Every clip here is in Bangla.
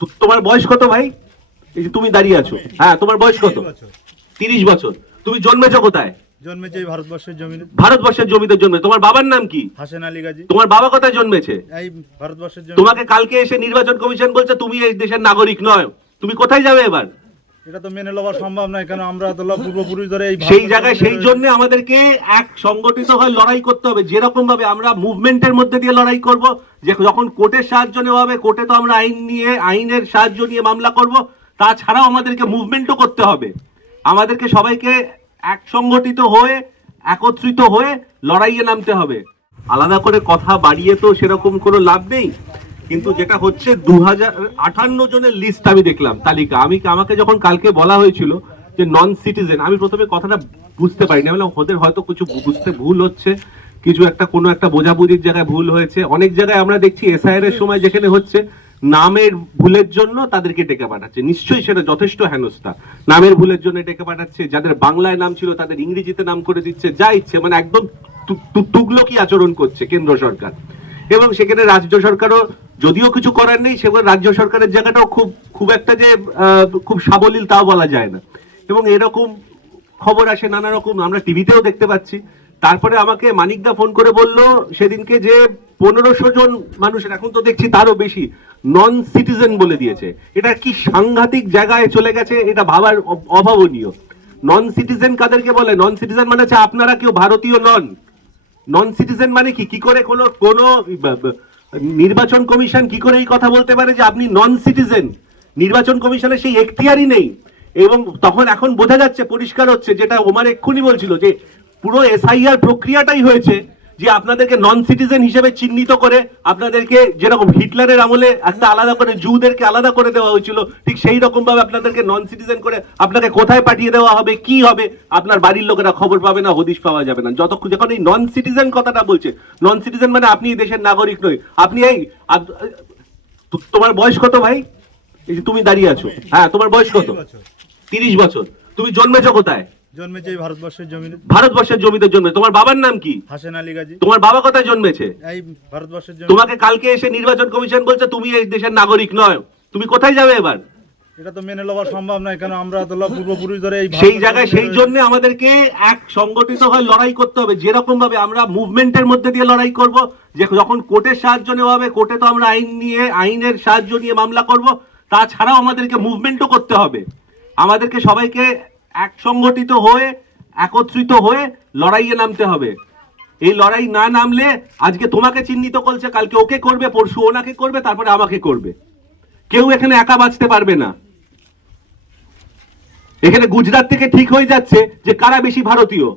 তোমার বয়স কত ভাই? এই যে তুমি দাঁড়িয়ে আছো, হ্যাঁ তোমার বয়স কত? 30 বছর। তুমি জন্মেছো কোথায়? জন্মেছে এই ভারতবর্ষের জমিনে। ভারতবর্ষের জমিতে জন্মে। তোমার বাবার নাম কি? হাসেন আলী গাজী। তোমার বাবা কোথায় জন্মেছে? এই ভারতবর্ষের জমিনে। তোমাকে কালকে এসে নির্বাচন কমিশন বলছে তুমি এই দেশের নাগরিক নয়, তুমি কোথায় যাবে এবার? এটা তো মেনে নেওয়া সম্ভব নয়, কারণ আমরা তো পূর্বপুরুষ ধরে এই সেই জায়গায় সেই জন্য আমাদেরকে এক সংগঠিত হয়ে লড়াই করতে হবে। যেরকম ভাবে আমরা মুভমেন্টের মধ্যে দিয়ে লড়াই করব, যে যখন কোর্টের সাহায্য নেওয়া হবে, কোর্টে তো আমরা আইনের সাহায্য নিয়ে মামলা করব, তাছাড়াও আমাদেরকে মুভমেন্টও করতে হবে। আমাদেরকে সবাইকে এক সংগঠিত হয়ে একত্রিত হয়ে লড়াইয়ে নামতে হবে। আলাদা করে কথা বাড়িয়ে তো সেরকম কোনো লাভ নেই, কিন্তু যেটা হচ্ছে 2058 জনের লিস্ট আমি দেখলাম, তালিকা। আমাকে যখন কালকে বলা হয়েছিল যে নন সিটিজেন, আমি প্রথমে কথাটা বুঝতে পারিনি। আমি বললাম ওদের হয়তো কিছু বুঝতে ভুল হচ্ছে, কিছু একটা কোনো একটা বোঝাবুঝির জায়গায় ভুল হয়েছে। অনেক জায়গায় আমরা দেখছি এসআইআর এর সময় যেখানে হচ্ছে নামের ভুলের জন্য তাদেরকে ডেকে পাঠাচ্ছে, নিশ্চয়ই সেটা যথেষ্ট হেনস্থা। নামের ভুলের জন্য ডেকে পাঠাচ্ছে, যাদের বাংলায় নাম ছিল তাদের ইংরেজিতে নাম করে দিচ্ছে, যা ইচ্ছে, মানে একদম তুগলকি আচরণ করছে কেন্দ্র সরকার। এবং সেখানে রাজ্য সরকারও যদিও কিছু করার নেই, সেখানে রাজ্য সরকারের জায়গাটাও খুব একটা যে খুব সাবলীল তাও বলা যায় না। এবং এরকম খবর আসে নানা রকম, আমরা টিভিতেও দেখতে পাচ্ছি। তারপরে আমাকে মানিকদা ফোন করে বলল সেদিনকে যে 1500 জন মানুষের, এখন তো দেখছি তারও বেশি, নন সিটিজেন বলে দিয়েছে। এটা কি সাংঘাতিক জায়গায় চলে গেছে, এটা ভাবার অভাবনীয়। নন সিটিজেন কাদেরকে বলে? নন সিটিজেন মানে হচ্ছে আপনারা কেউ ভারতীয় নন। নন সিটিজেন মানে কি করে কোন নির্বাচন কমিশন কি করে এই কথা বলতে পারে যে আপনি নন সিটিজেন? নির্বাচন কমিশনের সেই এখতিয়ারই নেই। এবং তখন এখন বোঝা যাচ্ছে, পরিষ্কার হচ্ছে, যেটা ওমার এক্ষুনি বলছিল, যে পুরো এসআইআর প্রক্রিয়াটাই হয়েছে যে আপনাদেরকে নন সিটিজেন হিসেবে চিহ্নিত করে, আপনাদেরকে যেরকম হিটলারের আমলে একটা আলাদা করে জুদেরকে আলাদা করে দেওয়া হয়েছিল, ঠিক সেই রকম ভাবে আপনাদেরকে নন সিটিজেন করে আপনাকে কোথায় পাঠিয়ে দেওয়া হবে, কি হবে, আপনার বাড়ির লোকেরা খবর পাবে না, হদিশ পাওয়া যাবে না। যতক্ষণ যখন এই নন সিটিজেন কথাটা বলছে, নন সিটিজেন মানে আপনি এই দেশের নাগরিক নই। আপনি এই তোমার বয়স কত ভাই? এই যে তুমি দাঁড়িয়ে আছো, হ্যাঁ তোমার বয়স কত? 30 বছর। তুমি জন্মেছো কোথায়? জন্মেছে এই ভারতবর্ষের জমিনে। ভারতবর্ষের জমিতে জন্মে। তোমার বাবার নাম কি? হাসেন আলী গাজী। তোমার বাবা কোথায় জন্মেছে? এই ভারতবর্ষের জমিনে। তোমাকে কালকে এসে নির্বাচন কমিশন বলছে তুমি এই দেশের নাগরিক নয়, তুমি কোথায় যাবে এবার? এটা তো মেনে নেওয়া সম্ভব নয়, কারণ আমরা তো পূর্বপুরুষ ধরে এই সেই জায়গায় সেই জন্য আমাদেরকে এক সংগঠিত হয়ে লড়াই করতে হবে। যেরকম ভাবে আমরা মুভমেন্টের মধ্যে দিয়ে লড়াই করব, যে যখন কোর্টের সাহায্য নেওয়া হবে, কোর্টে তো আমরা আইনের সাহায্য নিয়ে মামলা করব, তাছাড়াও আমাদেরকে মুভমেন্টও করতে হবে। আমাদেরকে সবাইকে এক সংগঠিত হয়ে একত্রিত হয়ে লড়াইয়ে নামতে হবে। এই লড়াই না নামলে আজকে তোমাকে চিহ্নিত করছে, কালকে ওকে করবে, পরশু ওনাকে করবে, তারপরে আমাকে করবে। কেউ এখানে একা বাঁচতে পারবে না। এখানে গুজরাট থেকে ঠিক হয়ে যাচ্ছে যে কারা বেশি ভারতীয়।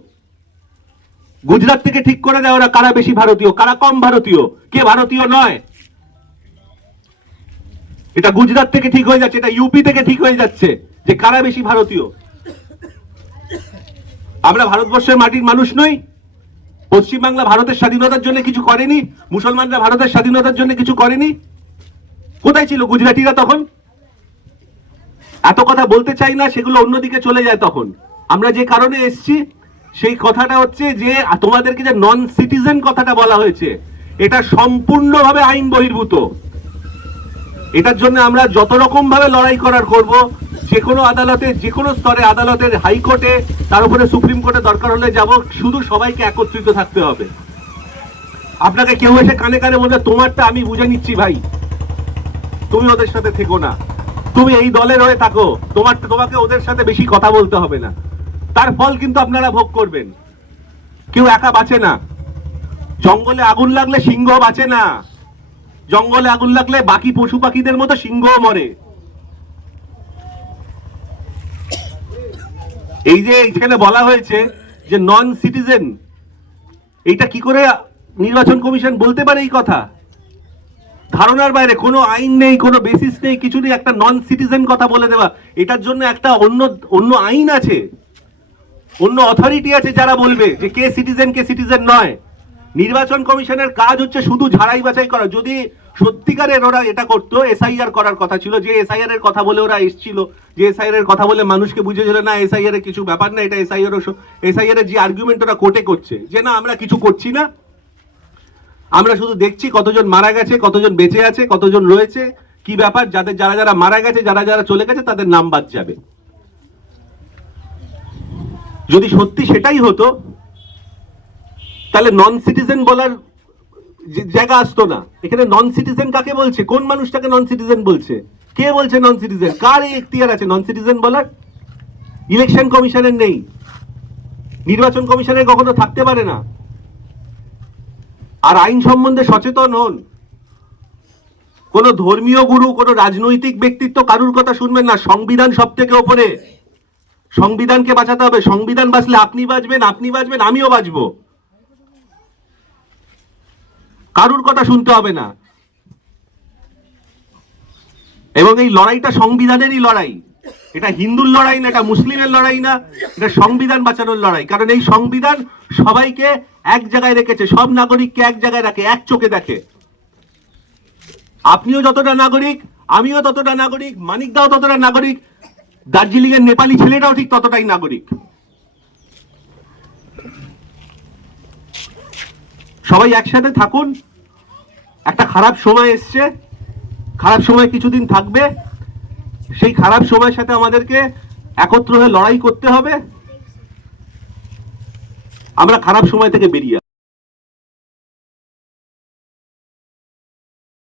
গুজরাট থেকে ঠিক করে দেয় ওরা কারা বেশি ভারতীয়, কারা কম ভারতীয়, কে ভারতীয় নয়। এটা গুজরাট থেকে ঠিক হয়ে যাচ্ছে, এটা ইউপি থেকে ঠিক হয়ে যাচ্ছে যে কারা বেশি ভারতীয়। আমরা ভারতবর্ষের মাটির মানুষ নই? পশ্চিমবাংলা ভারতের স্বাধীনতার জন্য কিছু করেনি? মুসলমানরা ভারতের স্বাধীনতার জন্য কিছু করেনি? কোথায় ছিল গুজরাটিরা তখন? এত কথা বলতে চাই না, সেগুলো অন্যদিকে চলে যায়। তখন আমরা যে কারণে এসছি, সেই কথাটা হচ্ছে যে তোমাদেরকে যে নন সিটিজেন কথাটা বলা হয়েছে, এটা সম্পূর্ণভাবে আইন বহির্ভূত। এটার জন্য আমরা যত রকম ভাবে লড়াই করার করব, যে কোনো আদালতে, যে কোনো স্তরে, আদালতের, হাইকোর্টে, তার উপরে সুপ্রিম কোর্টে দরকার হলে যাব। শুধু সবাইকে একত্রিত থাকতে হবে। আপনাকে কেউ এসে কানে কানে বলবে তোমারটা আমি বুঝে নিচ্ছি ভাই, তুমি ওদের সাথে থেকো না, তুমি এই দলের হয়ে থাকো, তোমাকে ওদের সাথে বেশি কথা বলতে হবে না, তার ফল কিন্তু আপনারা ভোগ করবেন। কেউ একা বাঁচে না। জঙ্গলে আগুন লাগলে সিংহ বাঁচে না। জঙ্গলে আগুন লাগলে বাকি পশু পাখিদের মতো সিংহও মরে। এই যে এখানে বলা হয়েছে যে নন সিটিজেন, এইটা কি করে নির্বাচন কমিশন বলতে পারে এই কথা? ধারণার বাইরে, কোনো আইন নেই, কোনো বেসিস নেই, কিছু নেই, একটা নন সিটিজেন কথা বলে দেওয়া। এটার জন্য একটা অন্য আইন আছে, অন্য অথরিটি আছে যারা বলবে যে কে সিটিজেন কে সিটিজেন নয়। নির্বাচন কমিশনের কাজ হচ্ছে শুধু ঝাড়াই বাছাই করা। যদি সত্যিকারের ওরা এটা করতো, এসআইআর করার কথা ছিল, যে এসআইআর এর কথা বলে ওরা এসেছিল, যে এসআইআর এর কথা বলে মানুষকে বুঝিয়েছিল না এসআইআর এর কিছু ব্যাপার না, এটা এসআইআর এর যে আর্গুমেন্ট ওরা কোর্টে করছে যে না আমরা কিছু করছি না, আমরা শুধু দেখছি কতজন মারা গেছে, কতজন বেঁচে আছে, কতজন রয়েছে, কি ব্যাপার, যারা যারা মারা গেছে, যারা যারা চলে গেছে তাদের নাম বাদ যাবে। যদি সত্যি সেটাই হতো তাহলে নন সিটিজেন বলার জায়গা আসতো না। এখানে নন সিটিজেন কাকে বলছে? কোন মানুষটাকে নন সিটিজেন বলছে? কে বলছে নন সিটিজেন? কার এই এখতিয়ার আছে নন সিটিজেন বলার? ইলেকশন কমিশনের নেই, নির্বাচন কমিশনের কখনো থাকতে পারে না। আর আইন সম্বন্ধে সচেতন হন। কোন ধর্মীয় গুরু, কোন রাজনৈতিক ব্যক্তিত্ব কারুর কথা শুনবেন না। সংবিধান সব থেকে ওপরে। সংবিধানকে বাঁচাতে হবে। সংবিধান বাঁচলে আপনি বাঁচবেন, আমিও বাঁচবো। কারুর কথা শুনতে হবে না। এবং এই লড়াইটা সংবিধানেরই লড়াই। এটা হিন্দুর লড়াই না, এটা মুসলিমের লড়াই না, এটা সংবিধান বাঁচানোর লড়াই। কারণ এই সংবিধান সবাইকে এক জায়গায় রেখেছে, সব নাগরিককে এক জায়গায় রাখে, এক চোখে দেখে। আপনিও যতটা নাগরিক, আমিও ততটা নাগরিক, মানিকদাও ততটা নাগরিক, দার্জিলিং এর নেপালি ছেলেটাও ঠিক ততটাই নাগরিক। সবাই একসাথে থাকুন। একটা খারাপ সময় এসছে, খারাপ সময় কিছুদিন থাকবে। সেই খারাপ সময়ের সাথে আমাদেরকে একত্র হয়ে লড়াই করতে হবে। আমরা খারাপ সময় থেকে বেরিয়ে